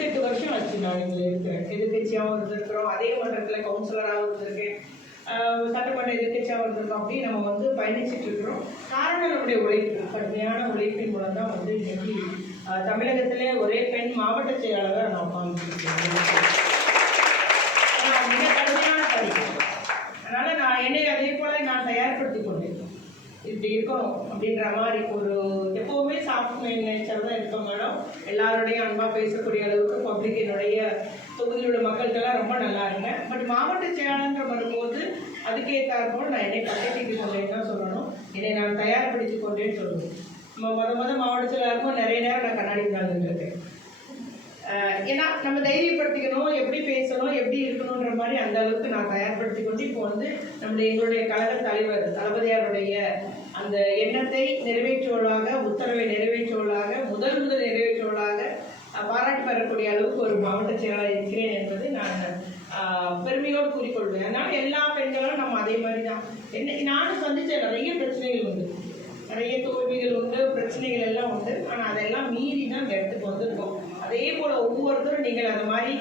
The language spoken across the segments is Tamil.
இருபத்தெட்டு வருஷம் ஆச்சு நான் இதில் இருக்கிறேன் எதிர்கட்சியாகவும் இருந்திருக்கிறோம் அதே மன்றத்தில் கவுன்சிலராகவும் இருந்திருக்கேன். சட்டமன்ற எதிர்கட்சியாகவும் இருந்திருக்கோம் அப்படி நம்ம வந்து பயணிச்சுட்டு இருக்கிறோம். காரணம் நம்முடைய உழைப்பு. கடுமையான உழைப்பின் மூலம் தான் வந்து இன்னைக்கு தமிழகத்திலே ஒரே பெண் மாவட்ட செயலாளராக நான் உட்காந்துருக்கேன் மிக கடுமையான பணி அதனால் நான் என்னை அதே போல நான் தயார்படுத்திக் கொண்டிருக்கேன். இப்படி இருக்கணும் அப்படின்ற மாதிரி ஒரு எப்போவுமே சாஃப்ட் நேச்சர் தான் இருக்க மேடம் பேசக்கூடிய அளவுக்கு பப்ளிக் என்னுடைய தொகுதியில் உள்ள மக்கள்கிட்டலாம் ரொம்ப நல்லா இருந்தேன் பட் மாவட்ட செயலாளர் வரும்போது அதுக்கேற்றாற் போல் நான் என்னை பக்கத்திட்டு கொண்டேன்னு தான் சொல்லணும். என்னை நான் தயார்படுத்தி கொண்டேன்னு சொல்லணும். நம்ம முத முத மாவட்ட செயலாளருக்கும் நிறைய நேரம் நான் கண்ணாடி தான் ஏன்னா நம்ம தைரியப்படுத்திக்கணும் எப்படி பேசணும் எப்படி இருக்கணுன்ற மாதிரி அந்த அளவுக்கு நான் தயார்படுத்தி கொண்டு இப்போ வந்து நம்முடைய எங்களுடைய கழக தலைவர் தளபதியாருடைய அந்த எண்ணத்தை நிறைவேற்றுவதாக உத்தரவை நிறைவேற்றுவதாக முதல் முதல் நிறைவேற்றுவதாக ஆஹ் அளவுக்கு ஒரு மாவட்ட செயலாளர் இருக்கிறேன் என்பது நான் பெருமையோடு கூறிக்கொள்வேன். அதனால எல்லா பெண்களும் நம்ம அதே மாதிரி தான் என்ன நானும் சந்தித்த நிறைய பிரச்சனைகள் உண்டு. நிறைய தோல்விகள் உண்டு பிரச்சனைகள் எல்லாம் உண்டு. ஆனால் அதெல்லாம் மீறி தான் இந்த இடத்துக்கு வந்திருக்கோம். அதே போல் ஒவ்வொருத்தரும் நீங்கள் அந்த மாதிரி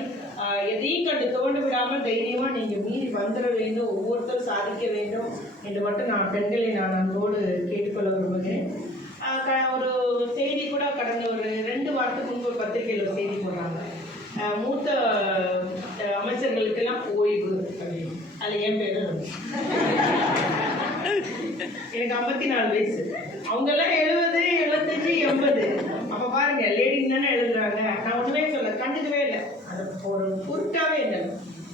எதையும் கண்டு தோண்டு விடாமல் தைரியமாக நீங்கள் மீறி வந்துட வேண்டும் ஒவ்வொருத்தரும் சாதிக்க வேண்டும் என்று மட்டும் நான் பெண்களை நான் அன்போடு கேட்டுக்கொள்ள விரும்புகிறேன். ஒரு செய்தி கூட கடந்த ஒரு ரெண்டு வாரத்துக்கு முன்பு ஒரு பத்திரிகையில் ஒரு செய்தி போடுறாங்க. மூத்த அமைச்சர்களுக்கெல்லாம் ஓய்வு அப்படின்னு அதில் என் பேர் எனக்கு ஐம்பத்தி நாலு வயசு. அவங்க எல்லாம் எழுபது எழுபத்தஞ்சு எண்பது. அப்ப பாருங்க லேடிஸ் தானே எழுதுறாங்க. நான் ஒண்ணுமே சொல்ல கண்டுக்கவே இல்லை. ஒரு ஒரு பொருட்டாவே இல்லை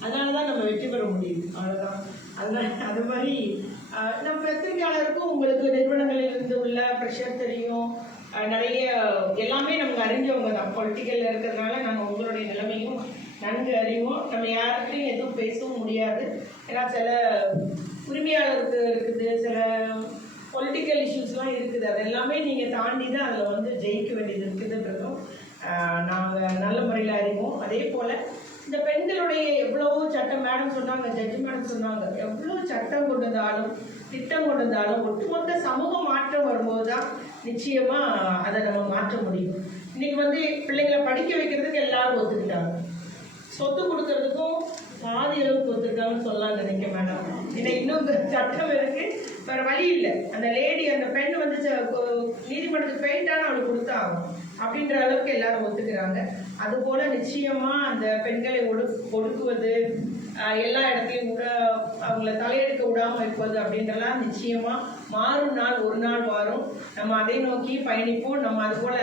அதனாலதான் நம்ம வெற்றி பெற முடியுது. அவ்வளவுதான். அதனால அது மாதிரி நம்ம பத்திரிகையாளருக்கும் உங்களுக்கு நிறுவனங்களில் இருந்து உள்ள ப்ரெஷர் தெரியும். நிறைய எல்லாமே நமக்கு அறிஞ்சவங்க தான். பொலிட்டிக்கல்ல இருக்கிறதுனால நாங்கள் உங்களுடைய நிலைமையும் நன்கு அறிவோம். நம்ம யார்கிட்டையும் எதுவும் பேசவும் முடியாது. ஏன்னா சில உரிமையாளருக்கு இருக்குது. சில பொலிட்டிக்கல் இஷ்யூஸ்லாம் இருக்குது. அது எல்லாமே நீங்கள் தாண்டி தான் அதில் வந்து ஜெயிக்க வேண்டியது இருக்குதுன்றதும் நாங்கள் நல்ல முறையில் அறிவோம். அதே போல் இந்த பெண்களுடைய எவ்வளவோ சட்டம் மேடம் சொன்னாங்க ஜட்ஜி மேடம் சொன்னாங்க எவ்வளோ சட்டம் கொண்டு வந்தாலும் திட்டம் கொண்டு வந்தாலும் ஒட்டுமொத்த சமூக மாற்றம் வரும்போது தான் நிச்சயமாக அதை நம்ம மாற்ற முடியும். இன்னைக்கு வந்து பிள்ளைங்களை படிக்க வைக்கிறதுக்கு எல்லாரும் ஒத்துக்கிட்டாங்க. சொத்து கொடுக்கறதுக்கும் பாதி அளவுக்கு ஒத்துக்கிட்டாங்கன்னு சொல்லலாம் நினைக்க வேண்டாம் ஏன்னா இன்னும் சட்டம் இருக்கு. வேற வழி இல்லை அந்த லேடி அந்த பெண் வந்து ச- நீதிமன்றத்துக்கு பெயிண்டான அவளுக்கு கொடுத்தாகும் அப்படின்ற அளவுக்கு எல்லாரும் ஒத்துக்கிறாங்க. அதுபோல நிச்சயமா அந்த பெண்களை ஒடு ஒடுக்குவது எல்லா இடத்தையும் விட அவங்கள தலையெடுக்க விடாம வைப்பது அப்படின்றலாம் நிச்சயமா மாறும் நாள் ஒரு நாள் வரும் நம்ம அதை நோக்கி பயணிப்போம். நம்ம அது போல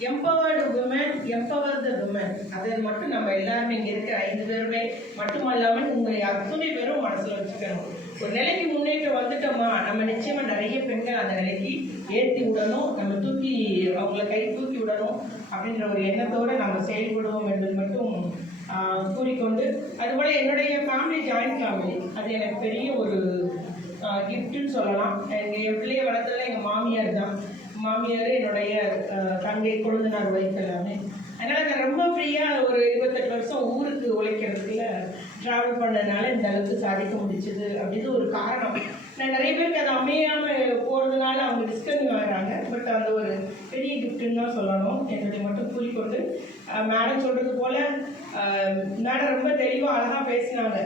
எம்பவர்டு உமன் எம்பவர்டு உமன் அது மட்டும் நம்ம எல்லாருமே இங்க இருக்கிற ஐந்து பேருமே மட்டுமல்லாமல் உங்களை அத்துணை பேரும் மனசுல வச்சுக்கணும். ஒரு நிலைக்கு முன்னேற்றம் வந்துட்டோமா நம்ம நிச்சயமா நிறைய பெண்கள் அந்த நிலைக்கு ஏற்றி விடணும். நம்ம தூக்கி அவங்கள கை தூக்கி விடணும் அப்படின்ற ஒரு எண்ணத்தோட நம்ம செயல்படுவோம் என்பது மட்டும் கூறிக்கொண்டு அதுபோல என்னுடைய ஃபேமிலி ஜாயின் ஃபேமிலி அது எனக்கு பெரிய ஒரு கிஃப்ட்னு சொல்லலாம். எங்கள் என் பிள்ளைய வளர்த்ததுல எங்கள் மாமியார் தான். மாமியார் என்னுடைய தங்கை கொழுந்தனார் ஒய்ஃப் எல்லாமே அதனால நான் ரொம்ப ஃப்ரீயாக ஒரு இருபத்தெட்டு வருஷம் ஊருக்கு உழைக்கிறதுக்குல ட்ராவல் பண்ணதுனால இந்த அளவுக்கு சாதிக்க முடிச்சது அப்படின்னு ஒரு காரணம். நான் நிறைய பேருக்கு அது அமையாமல் போகிறதுனால அவங்க டிஸ்கன்யூ ஆகிறாங்க பட் அந்த ஒரு பெரிய கிஃப்ட்டுன்னு தான் சொல்லணும். என்னுடைய மட்டும் கூறிக்கொண்டு மேடம் சொல்கிறது போல் மேடம் ரொம்ப தெளிவாக அழகாக பேசினாங்க.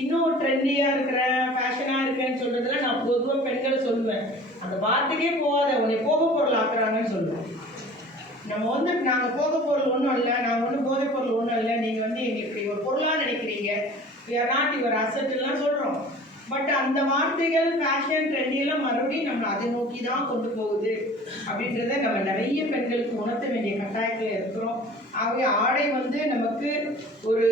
இன்னும் ட்ரெண்டியாக இருக்கிற ஃபேஷனாக இருக்கேன்னு சொல்கிறதுல நான் பொதுவாக பெண்களை சொல்லுவேன். அந்த வார்த்தைக்கே போகாத உன்னை போக பொருள் ஆக்குறாங்கன்னு சொல்லுவேன். நம்ம வந்து நாங்கள் போக பொருள் ஒன்றும் இல்லை நாங்கள் ஒன்றும் போதைப் பொருள் ஒன்றும் இல்லை நீங்கள் வந்து எங்களுக்கு ஒரு பொருளாக நினைக்கிறீங்க. We இவர் not எல்லாம் சொல்கிறோம் பட் அந்த வார்த்தைகள் ஃபேஷன் ட்ரெண்டியெல்லாம் மறுபடியும் நம்ம அதை நோக்கி தான் கொண்டு போகுது. அப்படின்றத நம்ம நிறைய பெண்களுக்கு உணர்த்த வேண்டிய கட்டாயத்தில் இருக்கிறோம். ஆகவே ஆடை வந்து நமக்கு ஒரு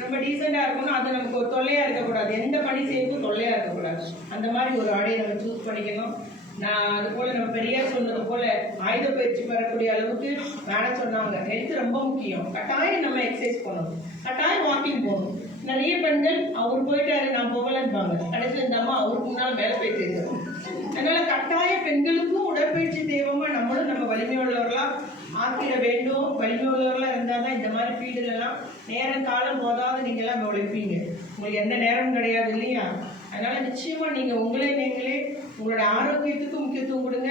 ரொம்ப டீசெண்டாக இருக்கணும். அது நமக்கு ஒரு தொல்லையாக இருக்கக்கூடாது. எந்த பணி செய்யறதுக்கும் தொல்லையாக இருக்கக்கூடாது. அந்த மாதிரி ஒரு ஆடையை நம்ம சூஸ் பண்ணிக்கணும். நான் அது போல நம்ம பெரியார் சொன்னது போல ஆயுத பயிற்சி பெறக்கூடிய அளவுக்கு வேலை சொன்னாங்க. ஹெல்த் ரொம்ப முக்கியம். கட்டாயம் நம்ம எக்ஸசைஸ் பண்ணணும். கட்டாயம் வாக்கிங் போகணும். நிறைய பெண்கள் அவர் போயிட்டாரு நான் போகலன்பாங்க. கடைசியில் இந்த அம்மா அவருக்கு முன்னால் வேலை போய் அதனால கட்டாய பெண்களுக்கும் உடற்பயிற்சி தெய்வமா நம்மளும் நம்ம வலிமை உள்ளவர்களா ஆக்கிட வேண்டும். வலிமை உள்ளவர்களா இருந்தால் தான் இந்த மாதிரி ஃபீல்டுல எல்லாம் நேரம் காலம் போதாவது நீங்க எல்லாம் உழைப்பீங்க உங்களுக்கு எந்த நேரம் கிடையாது இல்லையா? அதனால நிச்சயமா நீங்க உங்களே நீங்களே உங்களோட ஆரோக்கியத்துக்கு முக்கியத்துவம் கொடுங்க.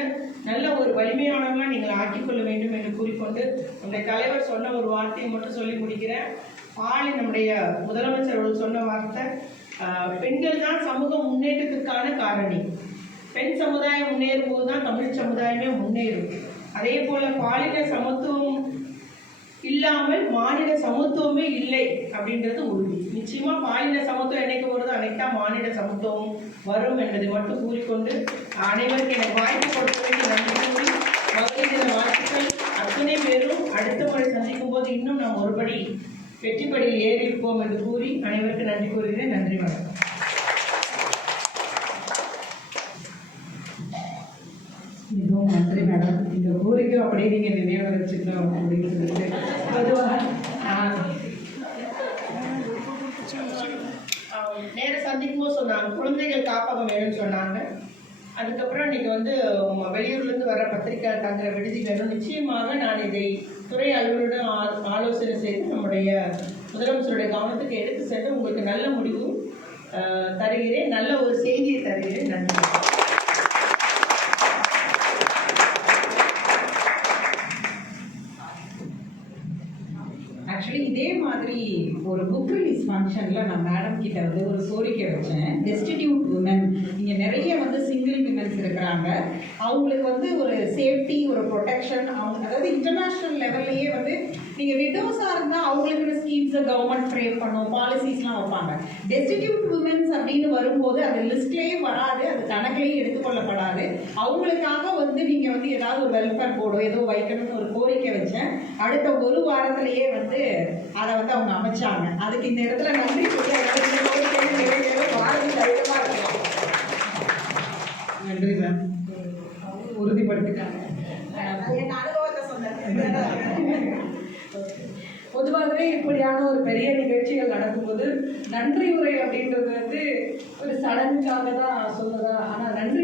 நல்ல ஒரு வலிமையானவங்களா நீங்கள் ஆக்கிக்கொள்ள வேண்டும் என்று கூறிக்கொண்டு நம்முடைய தலைவர் சொன்ன ஒரு வார்த்தையை மட்டும் சொல்லி முடிக்கிறேன். பாலி நம்முடைய முதலமைச்சர் அவர்கள் சொன்ன வார்த்தை பெண்கள் தான் சமூக முன்னேற்றத்துக்கான காரணி. பெண் சமுதாயம் முன்னேறும் போது தான் தமிழ் சமுதாயமே முன்னேறும். அதே போல பாலின சமத்துவம் இல்லாமல் மாநில சமத்துவமே இல்லை அப்படின்றது உறுதி. நிச்சயமா பாலின சமத்துவம் என்னைக்கு வருது அனைத்தா மாநில சமத்துவம் வரும் என்பதை மட்டும் கூறிக்கொண்டு அனைவருக்கு எனக்கு வாய்ப்பு கொடுக்க வேண்டிய நன்றி கூறி மகளிர் தின வாழ்த்துக்கள். அத்தனை பேரும் அடுத்த முறை சந்திக்கும் போது இன்னும் நாம் ஒருபடி வெற்றிப்படியில் ஏறி இருப்போம் என்று கூறி அனைவருக்கு நன்றி கூறுகிறேன். நன்றி வணக்கம் மிகவும் நன்றி மேடம் இந்த ஊருக்கு அப்படியே நீங்க நினைவு வச்சுக்கணும் அப்படின்னு சொல்லிட்டு பொதுவாக ஆஹ் நேர சந்திக்கும் போது சொன்னாங்க. குழந்தைகள் காப்பகம் வேணும்னு சொன்னாங்க. அதுக்கப்புறம் நீங்கள் வந்து வெளியூர்லேருந்து வர பத்திரிக்கை தங்குற விடுதி வேணும் நிச்சயமாக நான் இதை துறை அலுவலருடன் ஆ- ஆலோசனை செய்து நம்முடைய முதலமைச்சருடைய கவனத்துக்கு எடுத்து சென்று உங்களுக்கு நல்ல முடிவு தருகிறேன். நல்ல ஒரு செய்தியை தருகிறேன். நன்றி. ஆக்சுவலி இதே மாதிரி ஒரு புக் ரிலீஸ் ஃபங்க்ஷனில் நான் மேடம் கிட்ட வந்து ஒரு கோரிக்கை வச்சேன் டெஸ்டிடியூட் உமன் இங்கே நிறைய வந்து சிங்கிள் விமன்ஸ் இருக்கிறாங்க. அவங்களுக்கு வந்து ஒரு சேஃப்டி ஒரு ப்ரொடெக்ஷன் அவங்க அதாவது இன்டர்நேஷனல் லெவல்லையே நீங்க விடோஸா இருந்தா அவங்களுக்கு ஸ்கீம்ஸ் கவர்மெண்ட் ஃப்ரேம் பண்ணும் பாலிசிஸ்லாம் வைப்பாங்க. டெஸ்டிடியூட் உமன்ஸ் அப்படின்னு வரும்போது அது லிஸ்ட்லயே வராது அது கணக்குலயே எடுத்துக்கொள்ளப்படாது. அவங்களுக்காக வந்து நீங்க வந்து ஏதாவது ஒரு வெல்ஃபேர் போர்டோ ஏதோ வைக்கணும்னு ஒரு கோரிக்கை வச்சேன். அடுத்த ஒரு வாரத்திலேயே வந்து அதை வந்து அவங்க அமைச்சாங்க. அதுக்கு இந்த இடத்துல நன்றி நன்றி மேம் உறுதிப்படுத்திட்டாங்க. பொதுவாகவே இப்படியான ஒரு பெரிய நிகழ்ச்சிகள் நடக்கும்போது நன்றி உரை அப்படின்றது வந்து ஒரு சடங்குக்காக தான் சொல்லுதா ஆனால் நன்றி